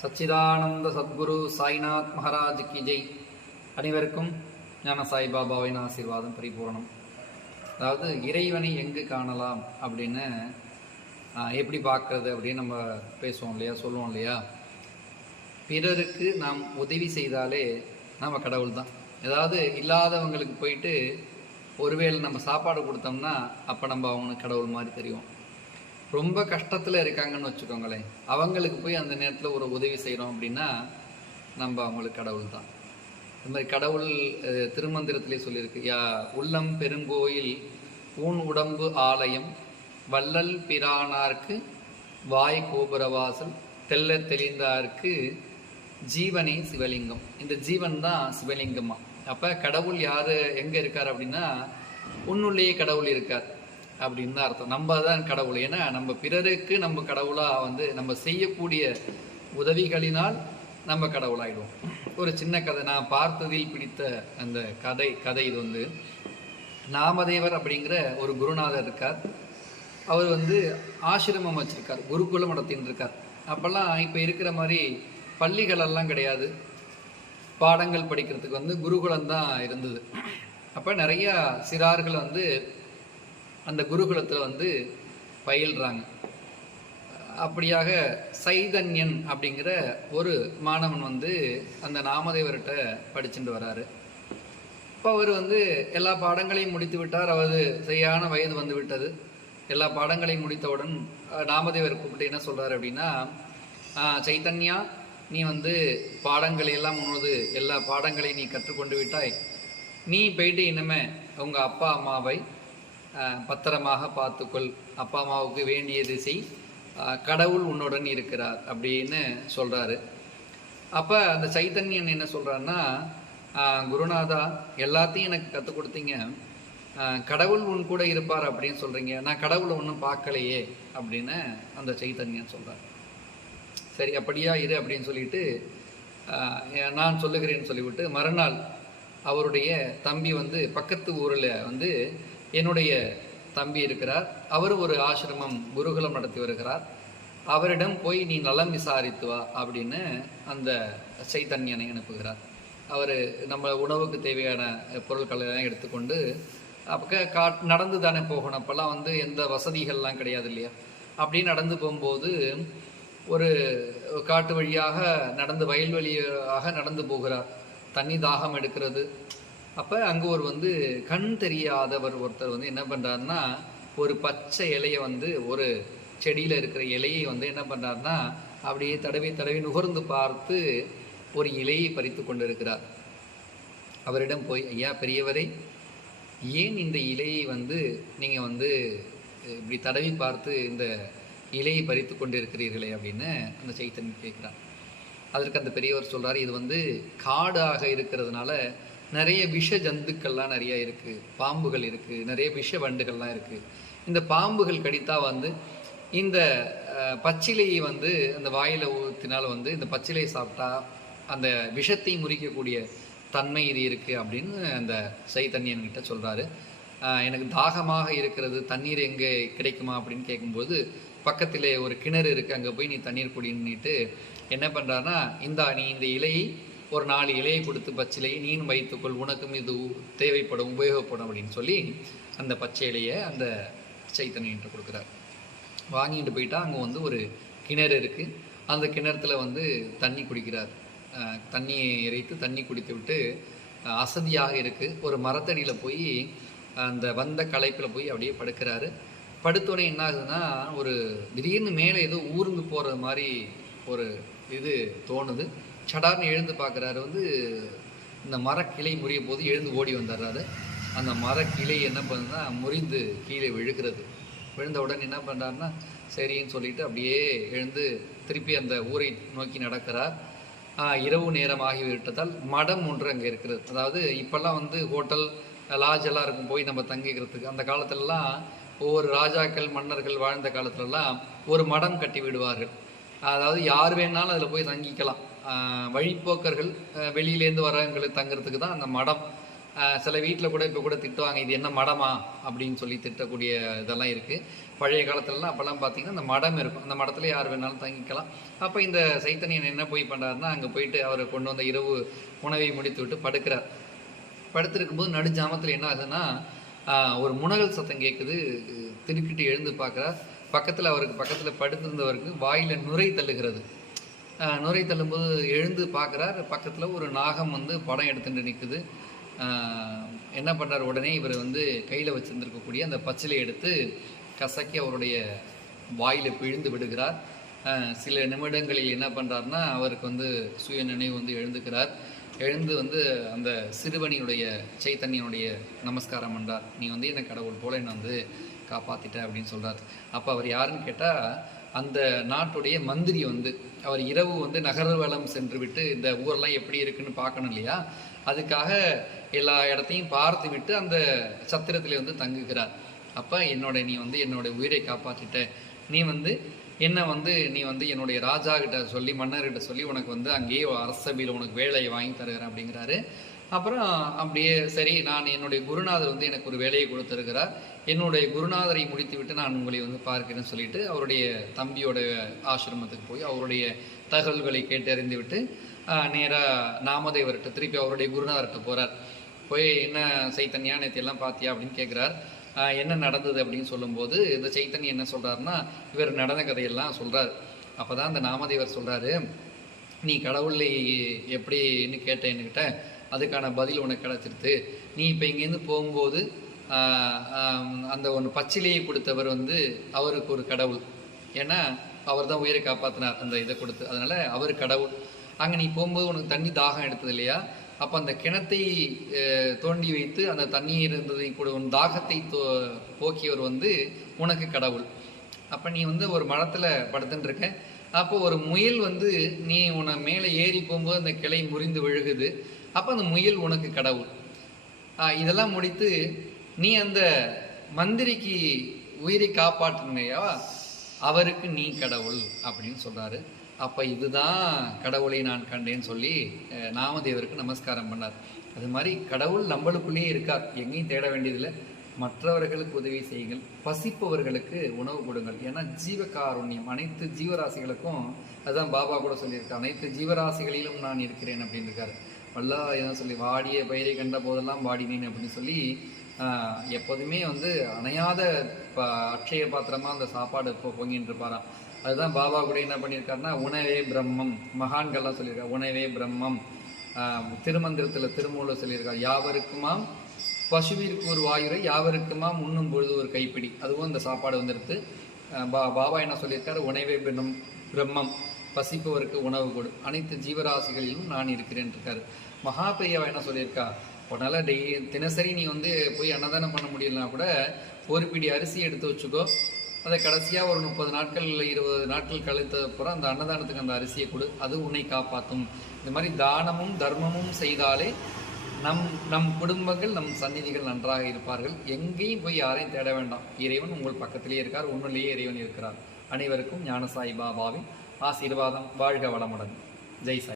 சச்சிதானந்த சத்குரு சாய்நாத் மகாராஜ் கி ஜெய். அனைவருக்கும் ஞான சாய்பாபாவின் ஆசீர்வாதம் பரிபூரணம். அதாவது இறைவனை எங்கு காணலாம் அப்படின்னு எப்படி பார்க்கறது அப்படின்னு நம்ம பேசுவோம் இல்லையா சொல்லுவோம் இல்லையா? பிறருக்கு நாம் உதவி செய்தாலே நாம் கடவுள் தான். ஏதாவது இல்லாதவங்களுக்கு போயிட்டு ஒருவேளை நம்ம சாப்பாடு கொடுத்தோம்னா அப்போ நம்ம அவங்களுக்கு கடவுள் மாதிரி தெரியும். ரொம்ப கஷ்டத்தில் இருக்காங்கன்னு வச்சுக்கோங்களேன். அவங்களுக்கு போய் அந்த நேரத்தில் ஒரு உதவி செய்கிறோம் அப்படின்னா நம்ம அவங்களுக்கு கடவுள் தான். இந்த மாதிரி கடவுள் திருமந்திரத்திலே சொல்லியிருக்கு யா உள்ளம் பெருங்கோயில் ஊன் உடம்பு ஆலயம் வள்ளல் பிரானார்க்கு வாய் கோபுரவாசல் தெல்ல தெளிந்தார்க்கு ஜீவனே சிவலிங்கம். இந்த ஜீவன் தான் சிவலிங்கமாக அப்போ கடவுள் யார் எங்கே இருக்கார் அப்படின்னா உன்னுள்ளேயே கடவுள் இருக்கார். அப்படின்னு தான் அர்த்தம். நம்ம தான் கடவுள். ஏன்னா நம்ம பிறருக்கு நம்ம கடவுளாக வந்து நம்ம செய்யக்கூடிய உதவிகளினால் நம்ம கடவுளாயிடுவோம். ஒரு சின்ன கதை. நான் பார்த்ததில் பிடித்த அந்த கதை கதை இது வந்து நாமதேவர் அப்படிங்கிற ஒரு குருநாதர் இருக்கார். அவர் வந்து ஆசிரமம் வச்சுருக்கார். குருகுலம் நடத்தின்னு இருக்கார். அப்போல்லாம் இப்போ இருக்கிற மாதிரி பள்ளிகளெல்லாம் கிடையாது. பாடங்கள் படிக்கிறதுக்கு வந்து குருகுலம் தான் இருந்தது. அப்போ நிறையா சிறார்கள் வந்து அந்த குருகுலத்தில் வந்து பயில்றாங்க. அப்படியாக சைதன்யன் அப்படிங்கிற ஒரு மாணவன் வந்து அந்த நாமதேவர்கிட்ட படிச்சுட்டு வராரு. இப்போ அவர் வந்து எல்லா பாடங்களையும் முடித்து விட்டார். அவரது சரியான வயது வந்து விட்டது. எல்லா பாடங்களையும் முடித்தவுடன் நாமதேவர் கூப்பிட்டு என்ன சொல்கிறார் அப்படின்னா சைத்தன்யா சைதன்யா நீ வந்து பாடங்களை எல்லாம் உனது எல்லா பாடங்களையும் நீ கற்றுக்கொண்டு விட்டாய். நீ போயிட்டு இனிமே உங்கள் அப்பா அம்மாவை பத்திரமாக பார்த்துக்கொள். அப்பா அம்மாவுக்கு வேண்டியது செய். கடவுள் உன்னுடன் இருக்கிறார் அப்படின்னு சொல்கிறாரு அப்போ அந்த சைத்தன்யன் என்ன சொல்கிறான்னா குருநாதா எல்லாத்தையும் எனக்கு கற்றுக் கொடுத்தீங்க. கடவுள் உன் கூட இருப்பார் அப்படின்னு சொல்கிறீங்க நான் கடவுளை ஒன்றும் பார்க்கலையே அப்படின்னு அந்த சைத்தன்யன் சொல்கிறார் சரி அப்படியா இரு அப்படின்னு சொல்லிட்டு நான் சொல்லுகிறேன்னு சொல்லிவிட்டு மறுநாள் அவருடைய தம்பி வந்து பக்கத்து ஊரில் வந்து என்னுடைய தம்பி இருக்கிறார். அவர் ஒரு ஆசிரமம் குருகுலம் நடத்தி வருகிறார். அவரிடம் போய் நீ நலம் விசாரித்து வா அப்படின்னு அந்த சைத்தன்யனை அனுப்புகிறார். அவர் நம்ம உணவுக்கு தேவையான பொருட்களை எல்லாம் எடுத்துக்கொண்டு அப்போ கா நடந்து தானே போகணும். அப்போல்லாம் வந்து எந்த வசதிகள்லாம் கிடையாது இல்லையா? அப்படி நடந்து போகும்போது ஒரு காட்டு வழியாக நடந்து வயல்வெளியாக நடந்து போகிறார். தண்ணி தாகம் எடுக்கிறது. அப்போ அங்கே ஒரு வந்து கண் தெரியாதவர் ஒருத்தர் வந்து என்ன பண்ணுறாருன்னா ஒரு பச்சை இலையை வந்து ஒரு செடியில் இருக்கிற இலையை வந்து என்ன பண்ணுறாருன்னா அப்படியே தடவி தடவி நுகர்ந்து பார்த்து ஒரு இலையை பறித்து கொண்டிருக்கிறார். அவரிடம் போய் ஐயா பெரியவரே ஏன் இந்த இலையை வந்து நீங்கள் வந்து இப்படி தடவி பார்த்து இந்த இலையை பறித்து கொண்டு இருக்கிறீர்களே அப்படின்னு அந்த சைத்தன் கேட்குறான். அதற்கு அந்த பெரியவர் சொல்கிறார் இது வந்து காடாக இருக்கிறதுனால நிறைய விஷ ஜந்துக்கள்லாம் நிறைய இருக்குது பாம்புகள் இருக்குது நிறைய விஷ வண்டுகள்லாம் இருக்குது இந்த பாம்புகள் கடித்தா வந்து இந்த பச்சிலையை வந்து அந்த வாயில் ஊற்றினால் வந்து இந்த பச்சிலையை சாப்பிட்டா அந்த விஷத்தை முறிக்கக்கூடிய தன்மை இது இருக்குது அப்படின்னு அந்த சைத்தன்யன்கிட்ட சொல்கிறாரு எனக்கு தாகமாக இருக்கிறது. தண்ணீர் எங்கே கிடைக்குமா அப்படின்னு கேட்கும்போது பக்கத்திலே ஒரு கிணறு இருக்குது அங்கே போய் நீ தண்ணீர் குடின்னுட்டு என்ன பண்றாருன்னா இந்தா நீ இந்த இலையை ஒரு நாலு இலையை கொடுத்து பச்சிலையை நீனும் வைத்துக்கொள் உனக்கும் இது தேவைப்படும் உபயோகப்படும் அப்படின்னு சொல்லி அந்த பச்சை இலையை அந்த சைத்தன்யன்ட்டு கொடுக்குறாரு. வாங்கிட்டு போயிட்டா அங்கே வந்து ஒரு கிணறு இருக்குது அந்த கிணத்துல வந்து தண்ணி குடிக்கிறார். தண்ணியை இறைத்து தண்ணி குடித்து விட்டு அசதியாக இருக்குது ஒரு மரத்தடியில் போய் அந்த வந்த களைப்பில் போய் அப்படியே படுக்கிறாரு. படுத்தோடனே என்ன ஆகுதுன்னா ஒரு திடீர்னு மேலே ஏதோ ஊர்ந்து போகிற மாதிரி ஒரு இது தோணுது. சடார்னு எழுந்து பார்க்குறாரு வந்து இந்த மரக்கிளை முறிய போது எழுந்து ஓடி வந்துடுறாரு. அந்த மரக்கிளை என்ன பண்ணுதுன்னா முறிந்து கீழே விழுகிறது. விழுந்த உடனே என்ன பண்ணுறாருன்னா சரின்னு சொல்லிட்டு அப்படியே எழுந்து திருப்பி அந்த ஊரை நோக்கி நடக்கிறார். இரவு நேரம் ஆகிவிட்டதால் மடம் ஒன்று அங்கே இருக்கிறது. அதாவது இப்போல்லாம் வந்து ஹோட்டல் லாஜ் எல்லாம் இருக்கும் போய் நம்ம தங்கிக்கிறதுக்கு. அந்த காலத்துலலாம் ஒவ்வொரு ராஜாக்கள் மன்னர்கள் வாழ்ந்த காலத்துலலாம் ஒரு மடம் கட்டி விடுவார்கள். அதாவது யார் வேணாலும் அதில் போய் தங்கிக்கலாம். வழிப்போக்கர்கள் வெளியிலேருந்து வரவங்களுக்கு தங்குறதுக்கு தான் அந்த மடம். சில வீட்டில் கூட இப்போ கூட திட்டுவாங்க இது என்ன மடமா? அப்படின்னு சொல்லி திட்டக்கூடிய இதெல்லாம் இருக்குது பழைய காலத்துலலாம் அப்போல்லாம் பார்த்தீங்கன்னா அந்த மடம் இருக்கும். அந்த மடத்தில் யார் வேணாலும் தங்கிக்கலாம். அப்போ இந்த சைத்தன்யன் என்ன போய் பண்ணுறாருன்னா அங்கே போயிட்டு அவர் கொண்டு வந்த இரவு உணவை முடித்து விட்டு படுக்கிறார். படுத்திருக்கும்போது நடுஜாமத்தில் என்ன ஆகுதுன்னா ஒரு முனகல் சத்தம் கேட்குது திருக்கிட்டு எழுந்து பார்க்குறார் பக்கத்தில் அவருக்கு பக்கத்தில் படுத்திருந்தவருக்கு வாயில் நுரை தள்ளுகிறது. நுரை தள்ளும்போது எழுந்து பார்க்குறார். பக்கத்தில் ஒரு நாகம் வந்து படம் எடுத்துட்டு நிற்குது என்ன பண்ணார் உடனே இவர் வந்து கையில் வச்சுருந்துருக்கக்கூடிய அந்த பச்சிலை எடுத்து கசக்கி அவருடைய வாயில் பிழிந்து விடுகிறார். சில நிமிடங்களில் என்ன பண்ணுறாருனா அவருக்கு வந்து சுய நினைவு வந்து எழுந்துக்கிறார். எழுந்து வந்து அந்த சிறுவனியுடைய சைத்தன்யனுடைய நமஸ்காரம் பண்ணார் நீ வந்து என்ன கடவுள் போல என்னை வந்து காப்பாற்றிட்டேன் அப்படின்னு சொல்கிறார் அப்போ அவர் யாருன்னு கேட்டால் அந்த நாட்டுடைய மந்திரி வந்து அவர் இரவு வந்து நகர்வலம் சென்று விட்டு இந்த ஊரெல்லாம் எப்படி இருக்குன்னு பார்க்கணும் இல்லையா? அதுக்காக எல்லா இடத்தையும் பார்த்து விட்டு அந்த சத்திரத்தில் வந்து தங்குகிறார். அப்போ என்னோட நீ வந்து என்னோட உயிரை காப்பாற்றிட்ட நீ வந்து என்ன வந்து நீ வந்து என்னுடைய ராஜா கிட்ட சொல்லி மன்னர்கிட்ட சொல்லி உனக்கு வந்து அங்கேயே அரசபையில் உனக்கு வேலையை வாங்கி தருகிறேன் அப்படிங்கிறாரு. அப்புறம் அப்படியே சரி நான் என்னுடைய குருநாதர் வந்து எனக்கு ஒரு வேலையை கொடுத்துருக்கிறார். என்னுடைய குருநாதரை முடித்து விட்டு நான் உங்களை வந்து பார்க்கிறேன்னு சொல்லிட்டு அவருடைய தம்பியோட ஆசிரமத்துக்கு போய் அவருடைய தகவல்களை கேட்டறிந்து விட்டு நேராக நாமதேவர்கிட்ட திருப்பி அவருடைய குருநாதர்கிட்ட போகிறார் போய் என்ன சைத்தன்யா நேத்தையெல்லாம் பார்த்தியா அப்படின்னு கேட்குறார் என்ன நடந்தது அப்படின்னு சொல்லும்போது இந்த சைத்தன்யம் என்ன சொல்கிறாருன்னா இவர் நடந்த கதையெல்லாம் சொல்கிறார் அப்போ தான் அந்த நாமதேவர் சொல்கிறாரு நீ கடவுளை எப்படின்னு கேட்ட என்கிட்ட அதுக்கான பதில் உனக்கு கிடச்சிருது நீ இப்போ இங்கேருந்து போகும்போது அந்த ஒன்று பச்சிலையை கொடுத்தவர் வந்து அவருக்கு ஒரு கடவுள். ஏன்னா அவர் தான் உயிரை காப்பாற்றினார் அந்த இதை கொடுத்து. அதனால் அவர் கடவுள். அங்கே நீ போகும்போது உனக்கு தண்ணி தாகம் எடுத்தது இல்லையா? அப்போ அந்த கிணத்தை தோண்டி வைத்து அந்த தண்ணீர் இருந்ததை கூட உன் தாகத்தை தோ போக்கியவர் வந்து உனக்கு கடவுள். அப்போ நீ வந்து ஒரு மரத்தில் படுத்துட்டுருக்க அப்போ ஒரு முயல் வந்து நீ உன்னை மேலே ஏறி போகும்போது அந்த கிளை முறிந்து விழுகுது. அப்போ அந்த முயல் உனக்கு கடவுள். இதெல்லாம் முடித்து நீ அந்த மந்திரிக்கு உயிரை காப்பாற்றினையா அவருக்கு நீ கடவுள் அப்படின்னு சொல்றாரு. அப்போ இதுதான் கடவுளை நான் கண்டேன்னு சொல்லி நாமதேவருக்கு நமஸ்காரம் பண்ணார். அது மாதிரி கடவுள் நம்மளுக்குள்ளேயே இருக்கார். எங்கேயும் தேட வேண்டியதில்லை. மற்றவர்களுக்கு உதவி செய்யுங்கள். பசிப்பவர்களுக்கு உணவு கொடுங்கள். ஏன்னா ஜீவகாருண்யம் அனைத்து ஜீவராசிகளுக்கும் அதுதான் பாபா கூட சொல்லியிருக்கார் அனைத்து ஜீவராசிகளிலும் நான் இருக்கிறேன் அப்படின்னு இருக்காரு வல்லா என்ன சொல்லி வாடிய பயிரை கண்ட போதெல்லாம் வாடினேன் அப்படின்னு சொல்லி எப்போதுமே வந்து அணையாத ப அக்ஷய பாத்திரமாக அந்த சாப்பாடு இப்போ பொங்கிட்டு இருப்பாராம். அதுதான் பாபா கூட என்ன பண்ணியிருக்காருன்னா உணவே பிரம்மம். மகான்கள்லாம் சொல்லியிருக்காரு உணவே பிரம்மம். திருமந்திரத்தில் திருமூலம் சொல்லியிருக்கார் சொல்லியிருக்காரு யாவருக்குமாம் பசுவிற்கு ஒரு வாயுரை யாவருக்குமாம் உண்ணும் பொழுது ஒரு கைப்பிடி. அதுவும் அந்த சாப்பாடு வந்துடுது பா பாபா என்ன சொல்லியிருக்காரு உணவே பிரம்மம். பிரம்மம். பசிப்பவருக்கு உணவு கொடு. அனைத்து ஜீவராசிகளிலும் நான் இருக்கிறேன் இருக்காரு மகா பெரியவா என்ன சொல்லியிருக்கா? உன்னால் டெய்லி தினசரி நீ வந்து போய் அன்னதானம் பண்ண முடியலனா கூட ஒரு பிடி அரிசி எடுத்து வச்சுக்கோ. அதை கடைசியாக ஒரு முப்பது நாட்கள் இல்லை இருபது நாட்கள் கழித்த அந்த அன்னதானத்துக்கு அந்த அரிசியை கொடு. அது உன்னை காப்பாற்றும் இந்த மாதிரி தானமும் தர்மமும் செய்தாலே நம் நம் குடும்பங்கள் நம் சந்நிதிகள் நன்றாக இருப்பார்கள். எங்கேயும் போய் யாரையும் தேட வேண்டாம். இறைவன் உங்கள் பக்கத்திலேயே இருக்கார். உன்னிலேயே இறைவன் இருக்கிறார். அனைவருக்கும் ஞானசாய் பாபாவின் ஆசீர்வாதம் வாழ்க வளமுடன். ஜெய் சாய்.